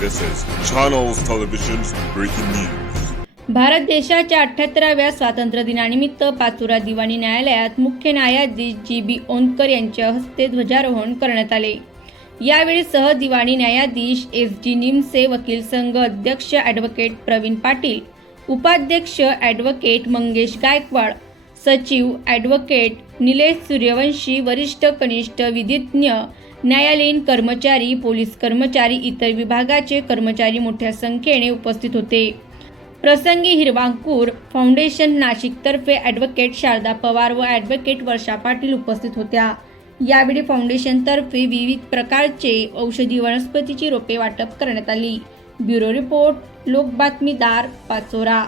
This is Channels Television's breaking news. Bharat देशाच्या अठ्याहत्तराव्या स्वातंत्र्य दिनानिमित्त पाचुरा दिवाणी न्यायालयात मुख्य न्यायाधीश जी बी ओनकर यांच्या हस्ते ध्वजारोहण करण्यात आले यावेळी सह दिवाणी न्यायाधीश एस जी निमसे वकील संघ अध्यक्ष ॲडव्होकेट प्रवीण पाटील उपाध्यक्ष ॲडव्होकेट मंगेश गायकवाड सचिव ॲडव्होकेट निलेश सूर्यवंशी वरिष्ठ कनिष्ठ विधिज्ञ न्यायालयीन कर्मचारी पोलीस कर्मचारी इतर विभागाचे कर्मचारी मोठ्या संख्येने उपस्थित होते. प्रसंगी हिरवांकूर फाउंडेशन नाशिकतर्फे ॲडव्होकेट शारदा पवार व ॲडव्होकेट वर्षा पाटील उपस्थित होत्या. यावेळी फाउंडेशनतर्फे विविध प्रकारचे औषधी वनस्पतीची रोपे वाटप करण्यात आली. Bureau report लोकबातमीदार Pachora